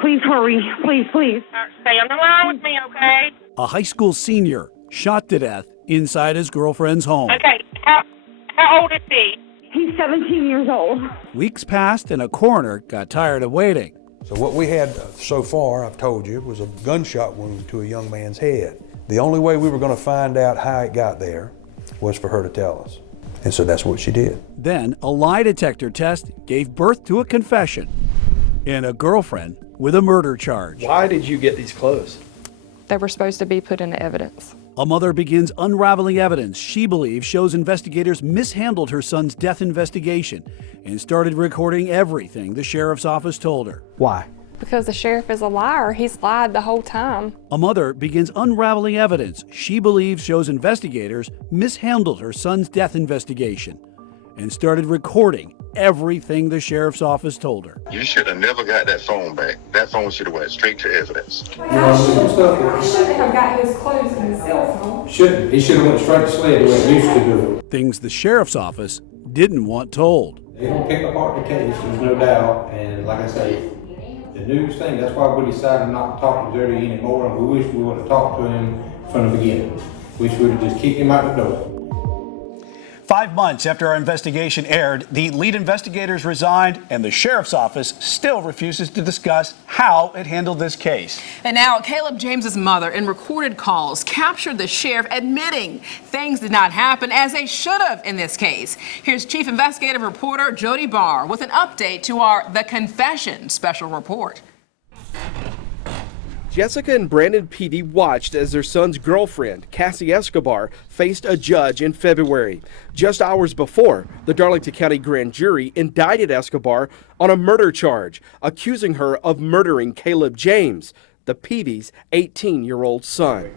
Please hurry. Please, please. Stay on the line with me, okay? A high school senior shot to death inside his girlfriend's home. Okay, how old is he? He's 17 years old. Weeks passed and a coroner got tired of waiting. So what we had so far, I've told you, was a gunshot wound to a young man's head. The only way we were going to find out how it got there was for her to tell us. And so that's what she did. Then a lie detector test gave birth to a confession and a girlfriend with a murder charge. Why did you get these clothes? They were supposed to be put into evidence. A mother begins unraveling evidence she believes shows investigators mishandled her son's death investigation and started recording everything the sheriff's office told her. Why? Because the sheriff is a liar. He's lied the whole time. A mother begins unraveling evidence she believes shows investigators mishandled her son's death investigation and started recording everything the sheriff's office told her. You should have never got that phone back. That phone should have went straight to evidence. I shouldn't have got his clothes and his cell phone. Shouldn't. He should have went straight to sled the way he used to do it. Things the sheriff's office didn't want told. They don't pick apart the case, there's no doubt. And like I say, the news thing, that's why we decided not to talk to Jody anymore, and we wish we would have talked to him from the beginning. Wish we would have just kicked him out the door. 5 months after our investigation aired, the lead investigators resigned and the sheriff's office still refuses to discuss how it handled this case. And now Caleb James's mother, in recorded calls, captured the sheriff admitting things did not happen as they should have in this case. Here's Chief Investigative Reporter Jody Barr with an update to our The Confession special report. Jessica and Brandon Peavy watched as their son's girlfriend, Cassie Escobar, faced a judge in February. Just hours before, the Darlington County grand jury indicted Escobar on a murder charge, accusing her of murdering Caleb James, the Peavy's 18-year-old son.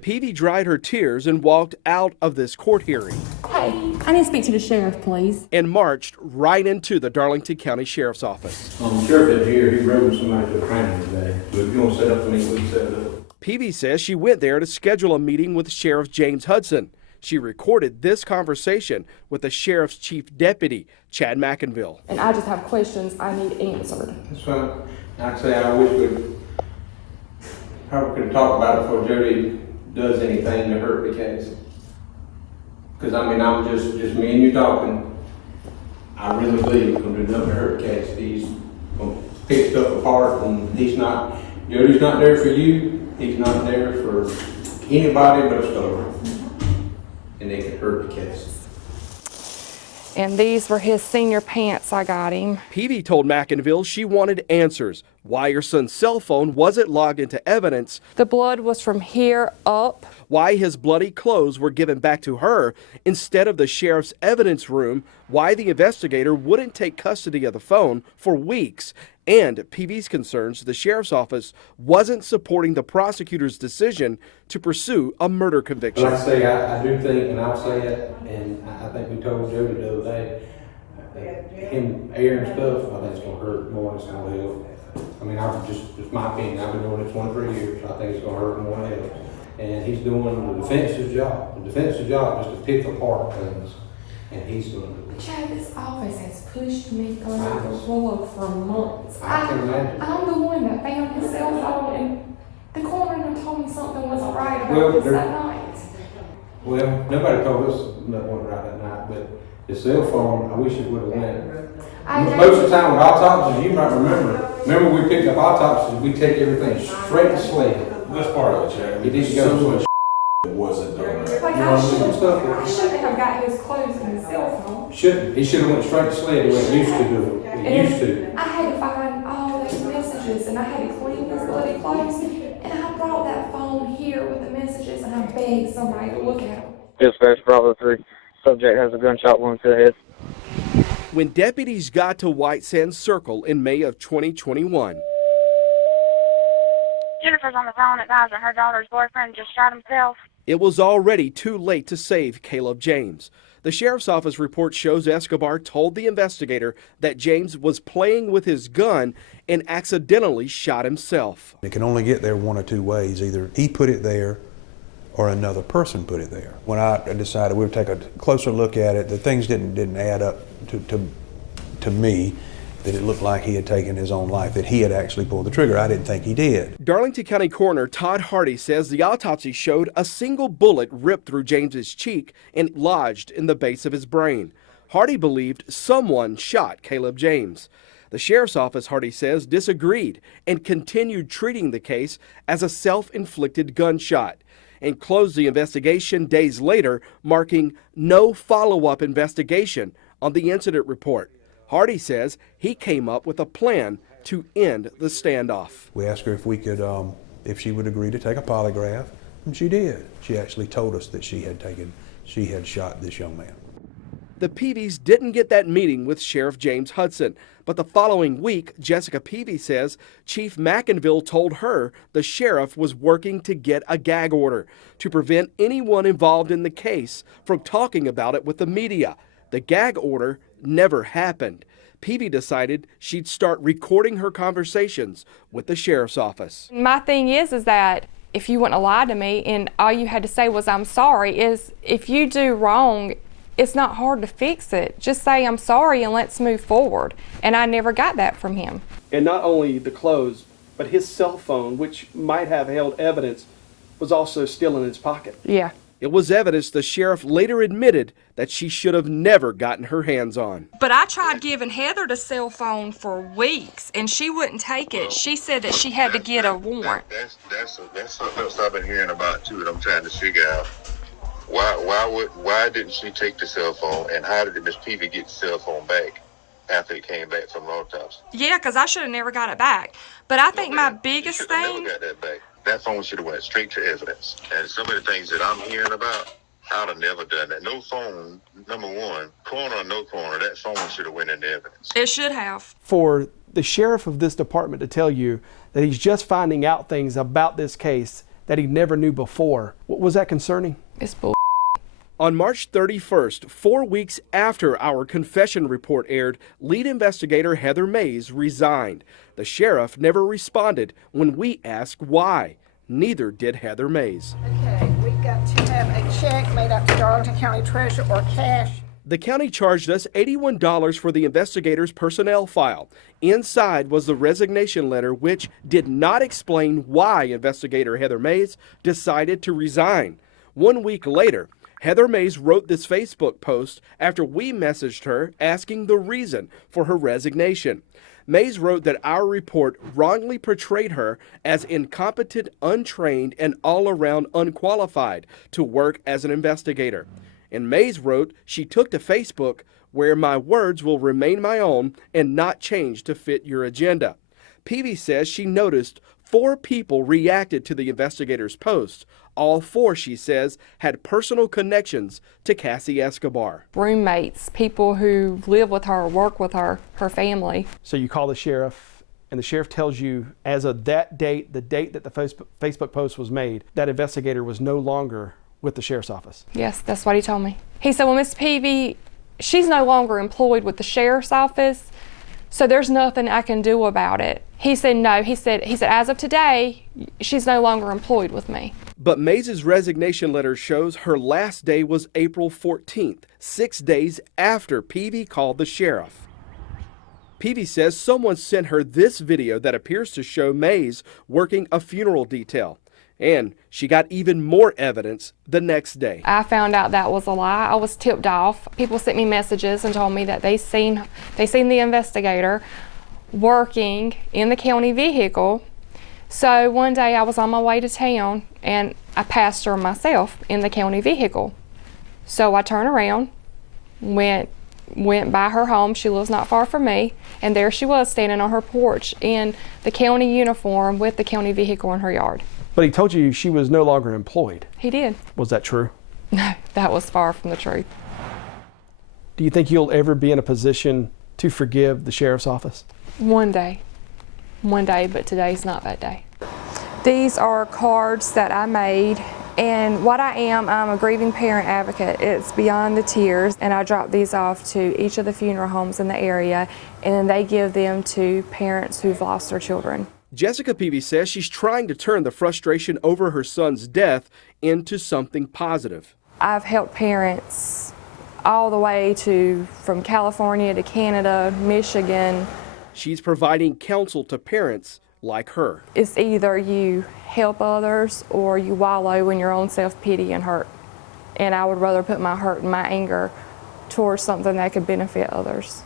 Peavy dried her tears and walked out of this court hearing. Hey, I need to speak to the sheriff, please. And marched right into the Darlington County Sheriff's Office. The sheriff is here, he rode somebody to a training today. So if you want to set up a meeting, we can set it up. Peavy says she went there to schedule a meeting with Sheriff James Hudson. She recorded this conversation with the sheriff's chief deputy, Chad McInville. And I just have questions I need answered. That's fine. Like I say, I wish we probably could have talked about it before Jody does anything to hurt the case. Because I mean, I'm just me and you talking. I really believe he's going to do nothing to hurt the case. He's going to pick stuff apart, and Jody's not there for you. He's not there for anybody but a story. And they could hurt the case. And these were his senior pants I got him. Peavy told McInville she wanted answers. Why her son's cell phone wasn't logged into evidence. The blood was from here up. Why his bloody clothes were given back to her instead of the sheriff's evidence room. Why the investigator wouldn't take custody of the phone for weeks. And Peavy's concerns the sheriff's office wasn't supporting the prosecutor's decision to pursue a murder conviction. Like I say, I do think, and I'll say it, and I think we told Jody the other day, him airing stuff, I think it's going to hurt more than it's going to help. I mean, it's my opinion. I've been doing this 23 years. I think it's going to hurt more than it helps. And he's doing the defense's job. The defense's job is to pick apart things, and he's going to do it. Chad, this office has pushed me under the rug for months. I can imagine. I'm the one that found his cell phone, and the coroner told me something wasn't right about this that night. Well, nobody told us nothing wasn't right that night, but the cell phone, I wish it would have went. Most of the time with autopsies, you might remember we picked up autopsies, we take everything straight to sled. That's part of it, Chad. He didn't go to It wasn't done right. Like, I shouldn't have got his clothes and his cell phone. Shouldn't. He should have went straight to sled the way he used to do it. He used to. I had to find all those messages, and I had to clean his bloody clothes, and I brought that phone here with the messages, and I begged somebody to look at them. Dispatch Bravo 3. Subject has a gunshot wound to the head. When deputies got to White Sands Circle in May of 2021. Jennifer's on the phone advising her daughter's boyfriend just shot himself. It was already too late to save Caleb James. The sheriff's office report shows Escobar told the investigator that James was playing with his gun and accidentally shot himself. It can only get there one or two ways. Either he put it there or another person put it there. When I decided we would take a closer look at it, the things didn't add up to me, that it looked like he had taken his own life, that he had actually pulled the trigger. I didn't think he did. Darlington County Coroner Todd Hardy says the autopsy showed a single bullet ripped through James's cheek and lodged in the base of his brain. Hardy believed someone shot Caleb James. The sheriff's office, Hardy says, disagreed and continued treating the case as a self-inflicted gunshot and closed the investigation days later, marking no follow-up investigation on the incident report. Hardy says he came up with a plan to end the standoff. We asked her if we could, if she would agree to take a polygraph, and she did. She actually told us that she had shot this young man. The Peavies didn't get that meeting with Sheriff James Hudson, but the following week, Jessica Peavy says Chief McInville told her the sheriff was working to get a gag order to prevent anyone involved in the case from talking about it with the media. The gag order never happened. Peavy decided she'd start recording her conversations with the sheriff's office. My thing is that if you wouldn't have lied to me and all you had to say was I'm sorry, is if you do wrong, it's not hard to fix it. Just say I'm sorry and let's move forward. And I never got that from him. And not only the clothes, but his cell phone, which might have held evidence, was also still in his pocket. Yeah. It was evidence the sheriff later admitted that she should have never gotten her hands on. But I tried giving Heather the cell phone for weeks, and she wouldn't take it. She said that she had to get a warrant. That's something else I've been hearing about too, that I'm trying to figure out. Why didn't she take the cell phone, and how did Miss Peavy get the cell phone back after it came back from the autopsy? Yeah, because I should have never got it back. But I think my biggest thing... Never got that back. That phone should have went straight to evidence. And some of the things that I'm hearing about, I'd have never done that. No phone, number one, coroner or no coroner, that phone should have went into evidence. It should have. For the sheriff of this department to tell you that he's just finding out things about this case that he never knew before, was that concerning? It's bull. On March 31st, 4 weeks after our confession report aired, lead investigator Heather Mays resigned. The sheriff never responded when we asked why. Neither did Heather Mays. Okay, we've got to have a check made up to Darlington County Treasurer or cash. The county charged us $81 for the investigator's personnel file. Inside was the resignation letter, which did not explain why investigator Heather Mays decided to resign. 1 week later, Heather Mays wrote this Facebook post after we messaged her asking the reason for her resignation. Mays wrote that our report wrongly portrayed her as incompetent, untrained, and all-around unqualified to work as an investigator. And Mays wrote she took to Facebook, where my words will remain my own and not change to fit your agenda. Peavy says she noticed 4 people reacted to the investigator's post. All 4, she says, had personal connections to Cassie Escobar. Roommates, people who live with her, work with her family. So you call the sheriff, and the sheriff tells you as of that date, the date that the Facebook post was made, that investigator was no longer with the sheriff's office. Yes, that's what he told me. He said, well, Miss Peavy, she's no longer employed with the sheriff's office, so there's nothing I can do about it. He said, no, he said, as of today, she's no longer employed with me. But Mays' resignation letter shows her last day was April 14th, 6 days after Peavy called the sheriff. Peavy says someone sent her this video that appears to show Mays working a funeral detail. And she got even more evidence the next day. I found out that was a lie. I was tipped off. People sent me messages and told me that they seen the investigator working in the county vehicle. So one day I was on my way to town and I passed her myself in the county vehicle. So I turned around, went by her home. She lives not far from me, and there she was standing on her porch in the county uniform with the county vehicle in her yard. But he told you she was no longer employed. He did. Was that true? No, that was far from the truth. Do you think you'll ever be in a position to forgive the sheriff's office? One day, but today's not that day. These are cards that I made, and what I'm a grieving parent advocate. It's beyond the tears, and I drop these off to each of the funeral homes in the area, and then they give them to parents who've lost their children. Jessica Peavy says she's trying to turn the frustration over her son's death into something positive. I've helped parents all the way from California to Canada, Michigan, She's providing counsel to parents like her. It's either you help others or you wallow in your own self-pity and hurt. And I would rather put my hurt and my anger towards something that could benefit others.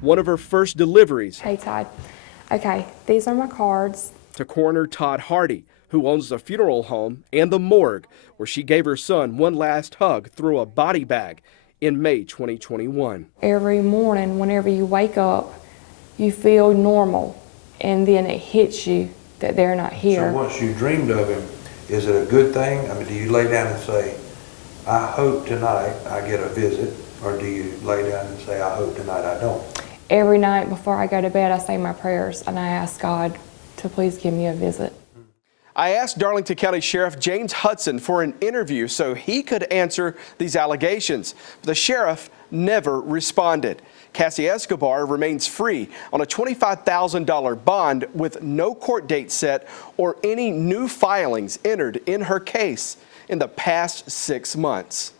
One of her first deliveries. Hey, Todd. Okay, these are my cards. To Coroner Todd Hardy, who owns the funeral home and the morgue, where she gave her son one last hug through a body bag in May 2021. Every morning, whenever you wake up, you feel normal, and then it hits you that they're not here. So once you dreamed of him, is it a good thing? I mean, do you lay down and say, I hope tonight I get a visit, or do you lay down and say, I hope tonight I don't? Every night before I go to bed, I say my prayers and I ask God to please give me a visit. I asked Darlington County Sheriff James Hudson for an interview so he could answer these allegations. The sheriff never responded. Cassie Escobar remains free on a $25,000 bond with no court date set or any new filings entered in her case in the past 6 months.